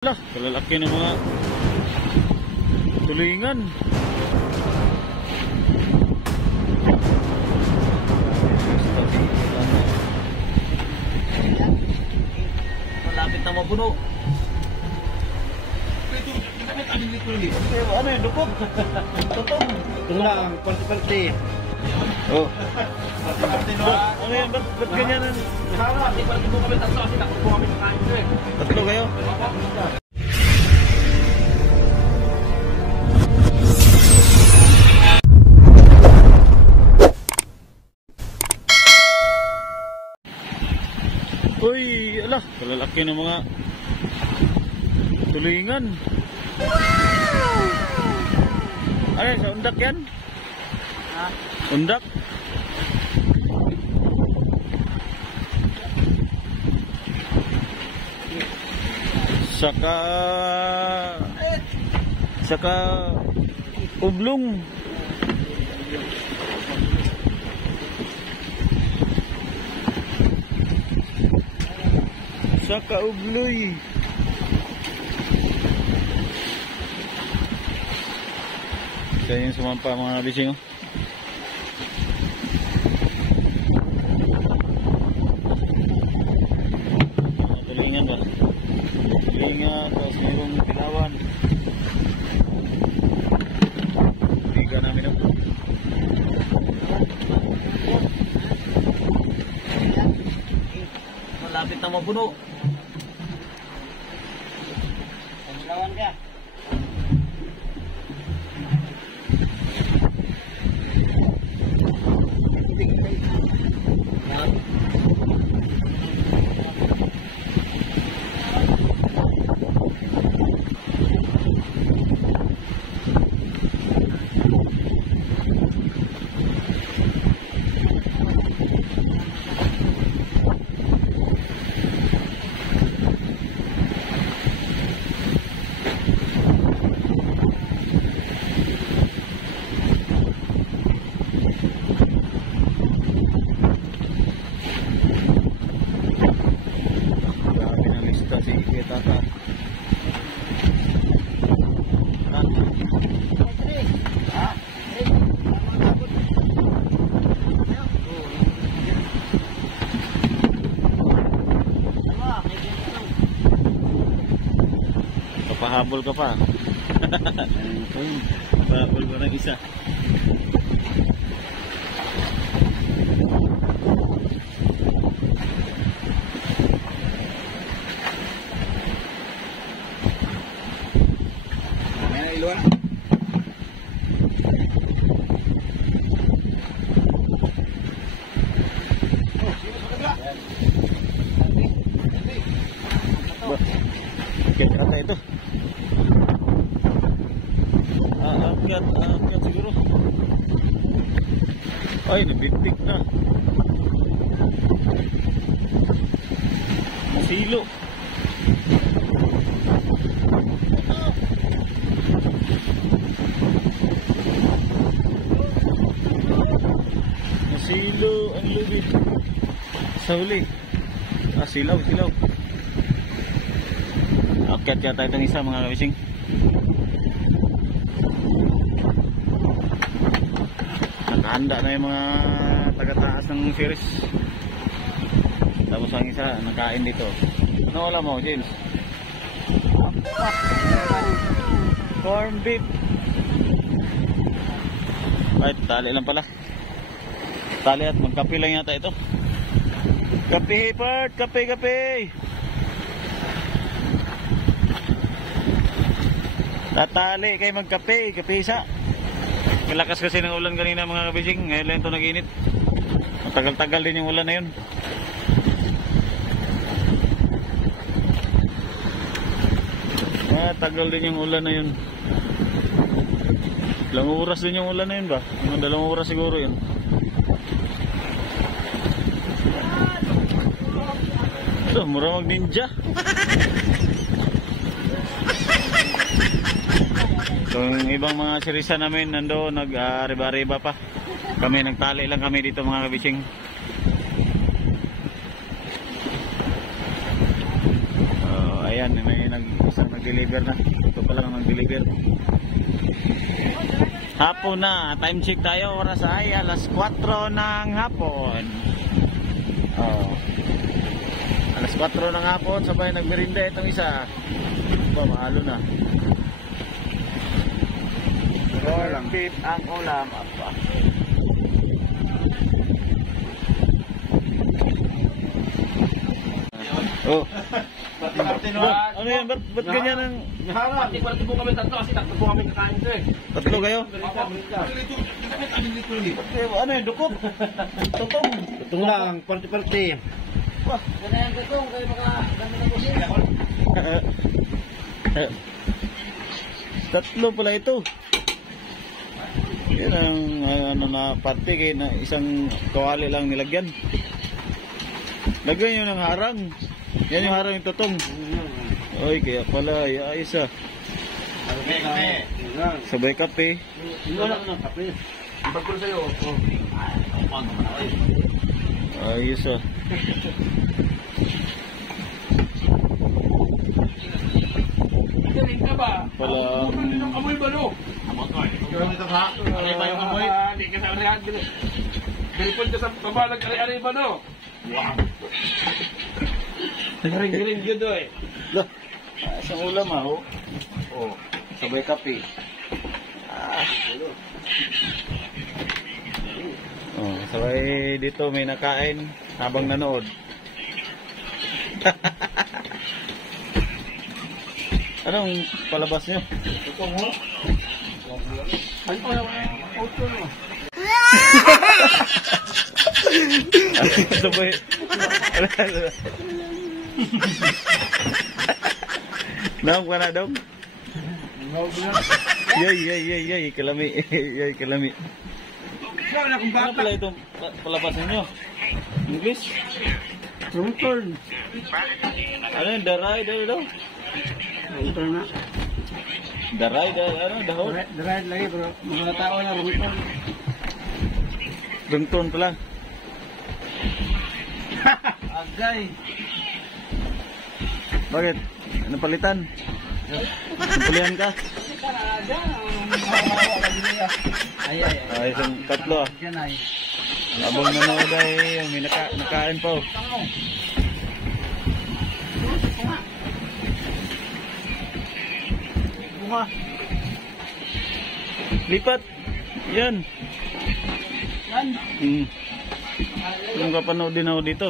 Lah, kalalaki ng mga tulingan. Malapit na mabuno. Ano yun, dukog? Totoo. Ito lang, party-party. Oh. Ano yan, ba't ganyan? Sama, di pa rin mo kami tatlo kasi nakupo kami ng kain ko eh. Tatlo kayo? Uy, ala, kalalaki ng mga tulingan. Ano yan, sa undak yan? Ha? Undak? Saka ublong. Saka ubloy. Kaya yung sumampa mga bising, oh. Mga tulingan ba? Tulingan, tapos mayroong tilawan. Biga namin, oh. Malapit na mabuno. Lawan ka. Si Tata. Papahabol ka pa. Papahabol mo ng isa. Iluan. Akyat ata ito. Akyat siguro. Ay, nabipik na. Masilo. Silo ang lubid sa huli. Silaw. Akyat yata itong isa mga kabising. Nakahanda na yung mga taga-taas ng series. Tapos ang isa nakain dito. Ano wala mo, James? Corn beef. Ay, tali lang pala. Tali at magkape lang yata ito. Kape, Bert! Kape! Tatali kayo magkape. Kape isa. Malakas kasi ng ulan kanina mga kabising. Ngayon lang ito nag-init. Matagal-tagal din yung ulan na yun. Tagal din yung ulan na yun. Ilang oras din yung ulan na yun ba? Mga 2 oras siguro yun. Ito, mura mag ninja. So, yung ibang mga sirisa namin nandoon nag-ariba-ariba pa. Kami nagtali lang kami dito mga kabising. Ayan, may isang nag-deliver na. Ito pa lang nag-deliver. Hapon na. Time check tayo. Oras ay alas 4 ng hapon. Oh. Alas 4 ng hapon. Sabay nagmerinda itong isa. Ba, mahalo na. Corn beef ang ulam. Apa. Oh. Ano yan? Ba't ganyan ang... Pati po kami tatlo kasi tatlo po kami kakain ito eh. Tatlo kayo? Ano yan? Dukot? Tutong? Tutong lang, party-party. Wah, ganyan tutong. Kayo makadami na kusina. Tatlo pala ito. Yan ang ano na party kaya na isang kawali lang nilagyan. Lagyan nyo ng harang. Yan yung harang yung tutong. Oy, kaya pala ayos ah. Sabay kape. Wala ka ng kape. Bagul sa'yo. Ayos ah. Galing ka ba? Pala. Ang amoy ba no? Yung ito ha? Aray ba yung amoy? Hindi ka sa arihan. Dilipon ka sa babalag aray ba no? Wow. Galing yun do eh. Loh, isang ulam ah. Oh. Oh, sabay kape. Ah. Oh, sabay dito may nakain habang nanood. Anong palabas nyo? Ito mo? Ano pa naman? Auto mo. Sabay. Dong, ka na dong? Yay, kalami. Yay, kalami. Ano pala itong palabas nyo? English? Rumtorn. Ano yung daray? Daw? Rumtorn na. Daray? Ano? Dahon? Drive lagi bro. Mga tao na rumtorn. Dungton pala. Agay. Bakit? Ano palitan? Napulihan ka? Ay. Ay, isang tatlo ah. Yan ay. Abang nanood ay may nakain pa oh. Bunga. Lipat. Yan. Yan. Yung kapanood din ako dito.